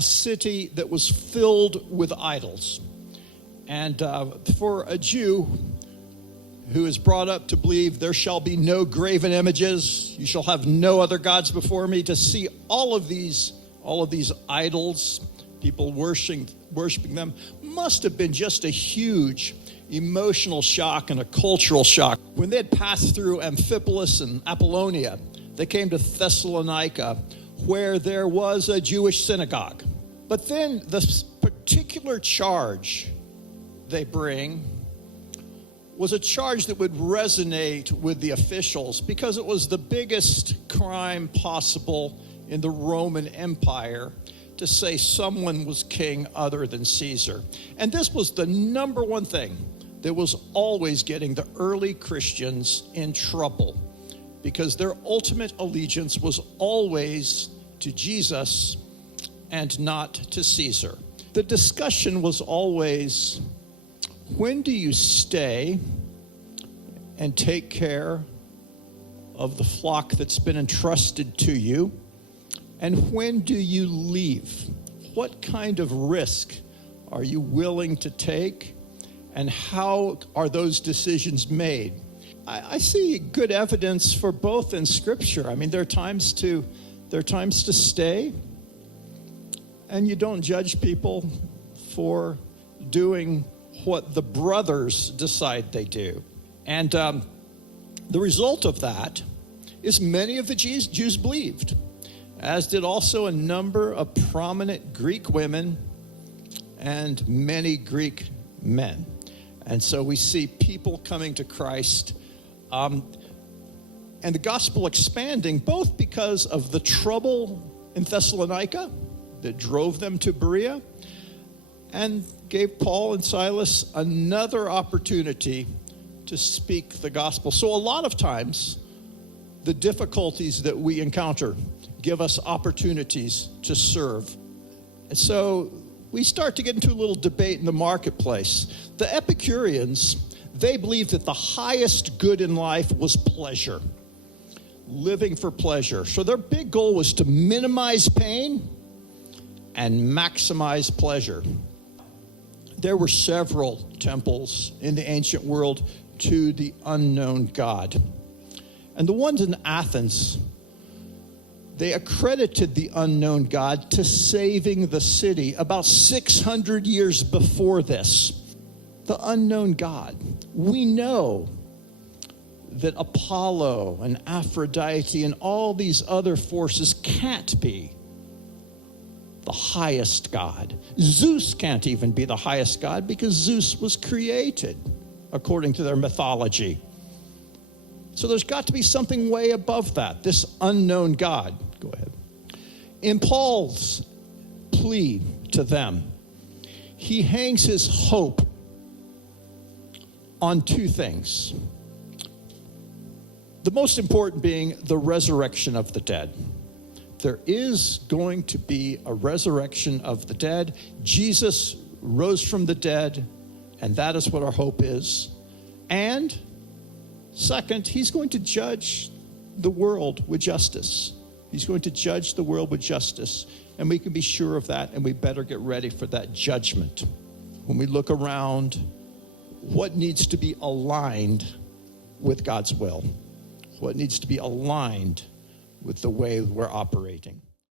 a city that was filled with idols. And for a Jew who is brought up to believe there shall be no graven images, you shall have no other gods before me, to see all of these idols, people worshiping them, must have been just a huge emotional shock and a cultural shock. When they had passed through Amphipolis and Apollonia, they came to Thessalonica, where there was a Jewish synagogue. But then the particular charge they bring was a charge that would resonate with the officials because it was the biggest crime possible in the Roman Empire to say someone was king other than Caesar. And this was the number one thing that was always getting the early Christians in trouble, because their ultimate allegiance was always to Jesus and not to Caesar. The discussion was always, when do you stay and take care of the flock that's been entrusted to you? And when do you leave? What kind of risk are you willing to take? And how are those decisions made? I see good evidence for both in Scripture. I mean, there are times to stay, and you don't judge people for doing what the brothers decide they do. And the result of that is many of the Jews believed, as did also a number of prominent Greek women and many Greek men. And so we see people coming to Christ, and the gospel expanding, both because of the trouble in Thessalonica that drove them to Berea and gave Paul and Silas another opportunity to speak the gospel. So a lot of times, the difficulties that we encounter give us opportunities to serve. And so we start to get into a little debate in the marketplace. The Epicureans, they believed that the highest good in life was pleasure, living for pleasure. So their big goal was to minimize pain and maximize pleasure. There were several temples in the ancient world to the unknown God. And the ones in Athens, they accredited the unknown God to saving the city about 600 years before this. The unknown God. We know that Apollo and Aphrodite and all these other forces can't be the highest God. Zeus can't even be the highest God because Zeus was created according to their mythology. So there's got to be something way above that, this unknown God. Go ahead. In Paul's plea to them, he hangs his hope on two things. The most important being the resurrection of the dead. There is going to be a resurrection of the dead. Jesus rose from the dead, and that is what our hope is. And second, he's going to judge the world with justice. He's going to judge the world with justice, and we can be sure of that, and we better get ready for that judgment. When we look around, what needs to be aligned with God's will? What needs to be aligned with the way we're operating?